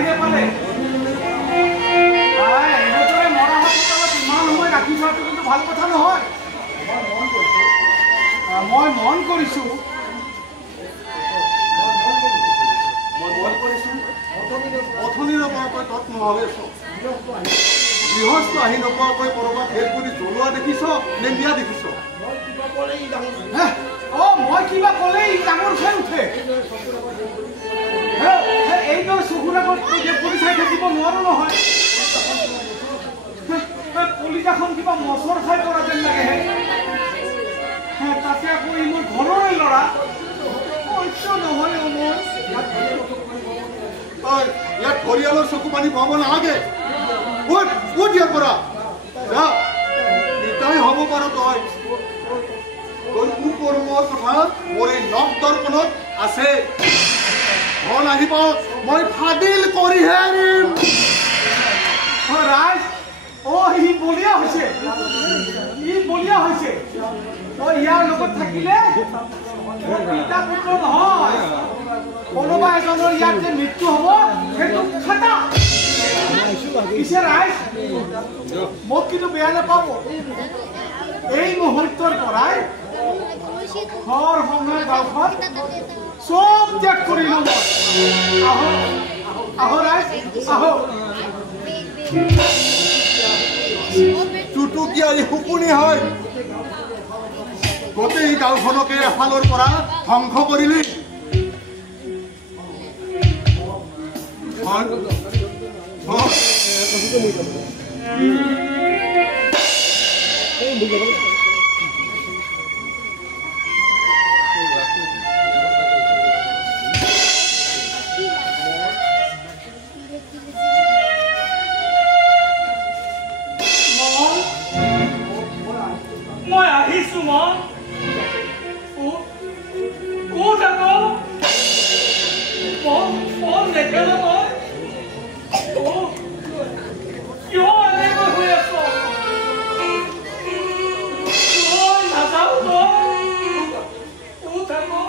আহিলে পালে এনেদৰে মৰা হস্পিটেলত ইমান সময় ৰাখি থোৱাটো কিন্তু ভাল কথা নহয়। মই মন কৰিছোঁ অথনিৰ পৰা তৎ নহ'লে গৃহস্থ আহি নোপোৱাকৈ কৰবাত হেল কৰি জ্বলোৱা দেখিছ নে নিয়া দেখিছ? মই কিবা ক'লেই ডাঙৰ খাই উঠে। এইদৰে চকুৰ আগত পৰি চাই থাকিব নোৱাৰো নহয়। কলিজাখন কিবা মচৰ খাই পৰা যেন লাগেহে। তাতে আকৌ ই মোৰ ঘৰৰে ল'ৰা অৱশ্য নহয়। মোৰ ইয়াত পৰিয়ালৰ চকু পানী পাব নালাগে। ক'ত ইয়াৰ পৰা এটাই হ'ব পাৰ তই কুকৰ্মৰ কথা মোৰ এই নখ দৰ্পণত আছে। ধন আহিব মই ফাদিল কৰিহে আনিম। ৰাইজ ই বলিয়া হৈছে, ই বলিয়া হৈছে। ইয়াৰ লগত থাকিলে পিতা পুত্ৰ নহয়, কোনোবা এজনৰ ইয়াত যে মৃত্যু হ'ব সেইটো খাটা। পিছে ৰাইজ মোক কিন্তু বেয়া নাপাব। এই মুহূৰ্তৰ পৰাই ঘৰ সংসাৰ গাঁওখন চব ত্যাগ কৰিলো মই। আহো ৰাইজ আহো। টুটুকিয়াৰী শুকুনি হয় গোটেই গাঁওখনকে এফালৰ পৰা ধ্বংস কৰিলি। মই আহিছো মন ক'ত আকৌ মন নেখেলো মই কিয় এনেকৈ হৈ আছ? তই নাযাও তই থাকো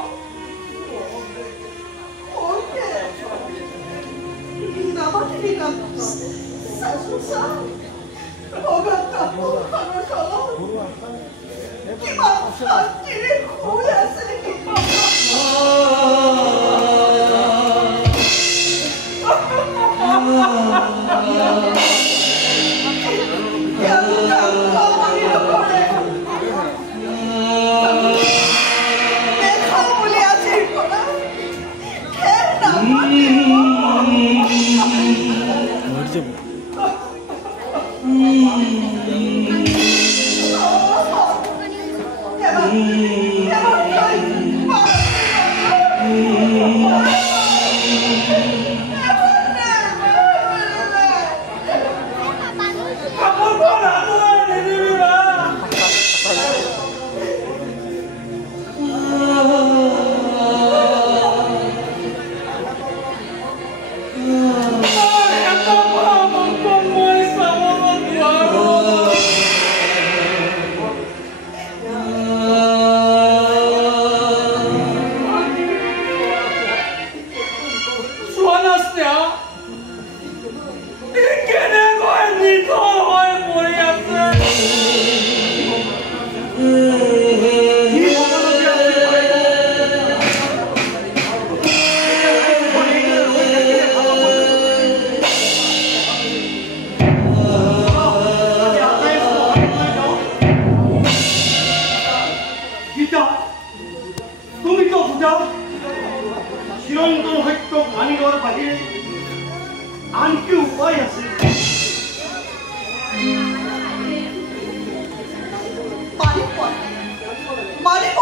চিৰন্তন সত্যক মানি লোৱাৰ বাহিৰে আন কি উপায় আছে? মানিব